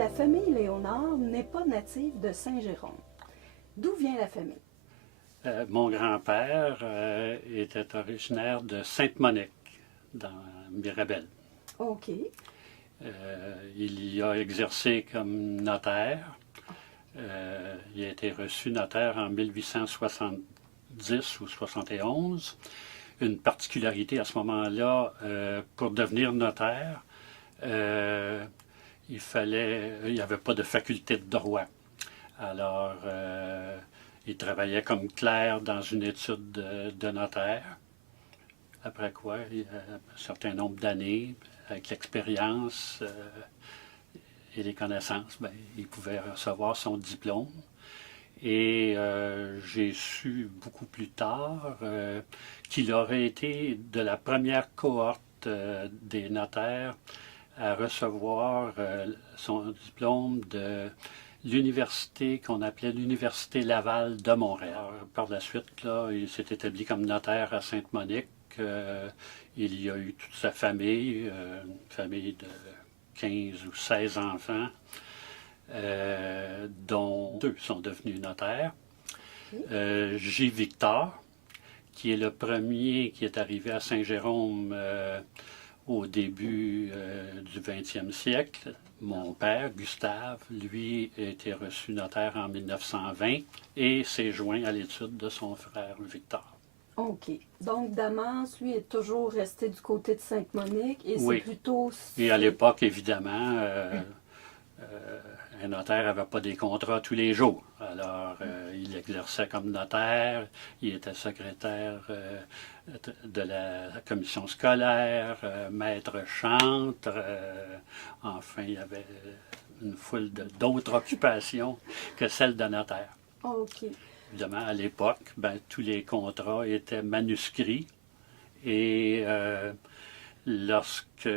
la famille Léonard n'est pas native de Saint-Jérôme. D'où vient la famille? Mon grand-père était originaire de Sainte-Monique, dans Mirabel. OK. Il y a exercé comme notaire. Il a été reçu notaire en 1870 ou 71. Une particularité à ce moment-là, pour devenir notaire, il n'y avait pas de faculté de droit. Alors, il travaillait comme clerc dans une étude de notaire. Après quoi, il y a un certain nombre d'années, avec l'expérience et les connaissances, bien, il pouvait recevoir son diplôme. Et j'ai su beaucoup plus tard qu'il aurait été de la première cohorte des notaires à recevoir son diplôme de l'université qu'on appelait l'Université Laval de Montréal. Alors, par la suite, là, il s'est établi comme notaire à Sainte-Monique. Il y a eu toute sa famille, une famille de 15 ou 16 enfants, dont 2 sont devenus notaires. J. Victor, qui est le premier qui est arrivé à Saint-Jérôme au début du 20e siècle. Mon père, Gustave, lui, a été reçu notaire en 1920 et s'est joint à l'étude de son frère Victor. OK. Donc, Damas, lui, est toujours resté du côté de Sainte-Monique et Oui. c'est plutôt... Et à l'époque, évidemment, un notaire n'avait pas des contrats tous les jours. Alors, il exerçait comme notaire, il était secrétaire de la commission scolaire, maître chantre, enfin, il y avait une foule d'autres occupations que celle de notaire. OK. Évidemment, à l'époque, ben, tous les contrats étaient manuscrits et lorsque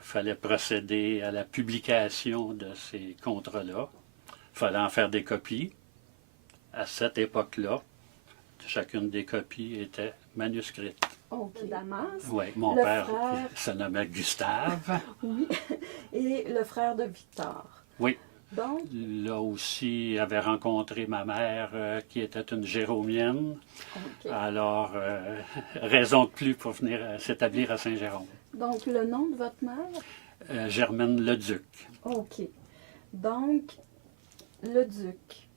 fallait procéder à la publication de ces contrats-là, il fallait en faire des copies. À cette époque-là, chacune des copies était manuscrite. OK. Damas. Oui, mon Le père frère- se nommait Gustave. Oui. Et le frère de Victor. Oui, Donc, là aussi, il avait rencontré ma mère qui était une jéromienne. OK. Alors, raison de plus pour venir s'établir à Saint-Jérôme. Donc, le nom de votre mère? Germaine Leduc. OK. Donc, le duc,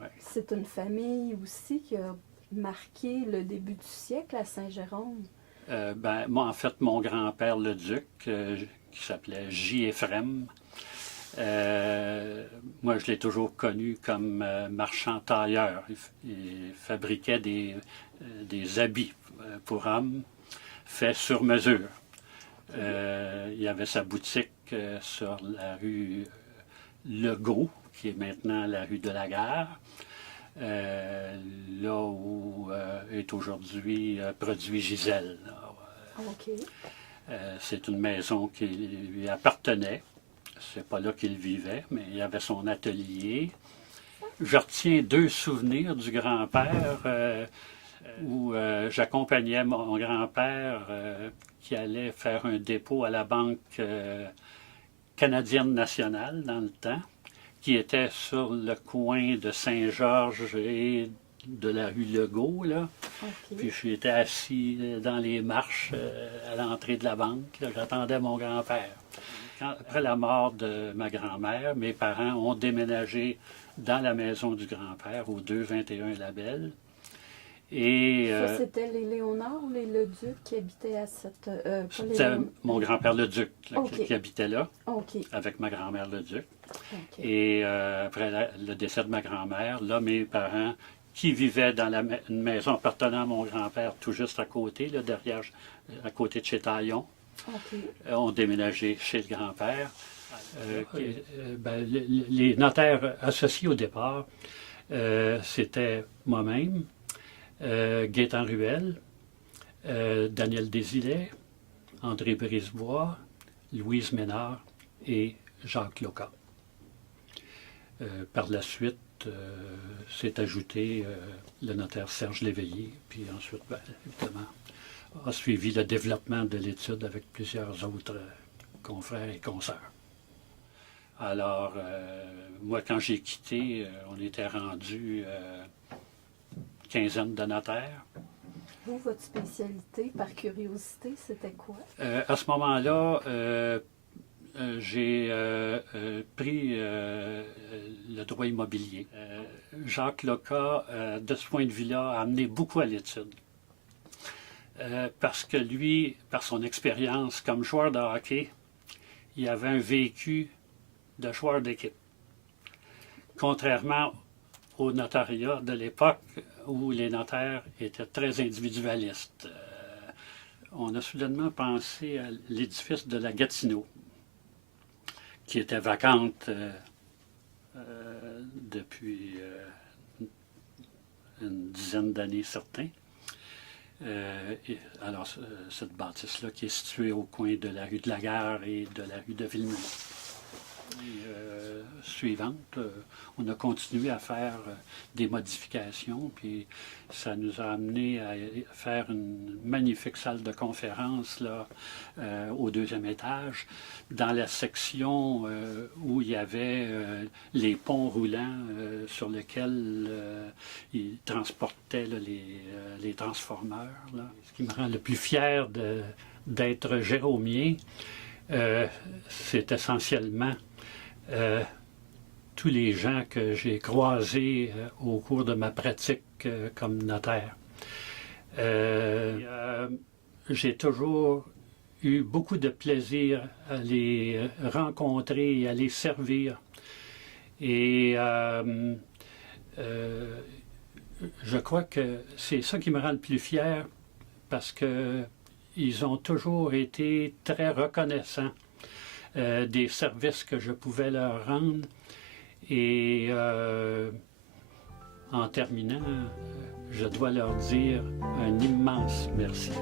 Ouais. c'est une famille aussi qui a marqué le début du siècle à Saint-Jérôme. Ben, moi, en fait, mon grand-père Leduc, qui s'appelait J. Ephrem, moi, je l'ai toujours connu comme marchand tailleur. Il fabriquait des habits pour hommes faits sur mesure. Il avait sa boutique sur la rue Legault, qui est maintenant la rue de la Gare, là où est aujourd'hui Produit Gisèle. OK. C'est une maison qui lui appartenait. C'est pas là qu'il vivait, mais il avait son atelier. Je retiens 2 souvenirs du grand-père où j'accompagnais mon grand-père qui allait faire un dépôt à la Banque canadienne nationale dans le temps, qui était sur le coin de Saint-Georges et de la rue Legault, là. OK. Puis j'étais assis dans les marches à l'entrée de la banque. Là, j'attendais mon grand-père. Après la mort de ma grand-mère, mes parents ont déménagé dans la maison du grand-père, au 221 Labelle. Et Ça, c'était les Léonard ou les Leduc qui habitaient à cette... pas les c'était Léonard. mon grand-père Leduc là, OK. qui habitait là, OK. avec ma grand-mère Leduc. OK. Et après le décès de ma grand-mère, là, mes parents, qui vivaient dans une maison appartenant à mon grand-père, tout juste à côté, là, derrière, à côté de chez Taillon, OK. ont déménagé chez le grand-père. Ben, les notaires associés au départ, c'était moi-même, Gaétan Ruel, Daniel Désilet, André Brisebois, Louise Ménard et Jacques Loca. Par la suite, s'est ajouté le notaire Serge Léveillé, puis ensuite, ben, évidemment, a suivi le développement de l'étude avec plusieurs autres confrères et consoeurs. Alors, moi, quand j'ai quitté, on était rendu quinzaine de notaires. Vous, votre spécialité, par curiosité, c'était quoi? À ce moment-là, j'ai pris le droit immobilier. Jacques Leca, de ce point de vue-là, a amené beaucoup à l'étude. Parce que lui, par son expérience comme joueur de hockey, il avait un vécu de joueur d'équipe. Contrairement au notariat de l'époque où les notaires étaient très individualistes. On a soudainement pensé à l'édifice de la Gatineau, qui était vacante depuis une dizaine d'années certains. Alors, cette bâtisse-là qui est située au coin de la rue de la Gare et de la rue de Villemont. Suivante, on a continué à faire des modifications, puis ça nous a amené à faire une magnifique salle de conférence là, au deuxième étage, dans la section où il y avait les ponts roulants sur lesquels ils transportaient là, les transformeurs. Là. Ce qui me rend le plus fier d'être jérômien, c'est essentiellement tous les gens que j'ai croisés au cours de ma pratique comme notaire. J'ai toujours eu beaucoup de plaisir à les rencontrer et à les servir. Et je crois que c'est ça qui me rend le plus fier parce qu'ils ont toujours été très reconnaissants des services que je pouvais leur rendre. Et en terminant, je dois leur dire un immense merci.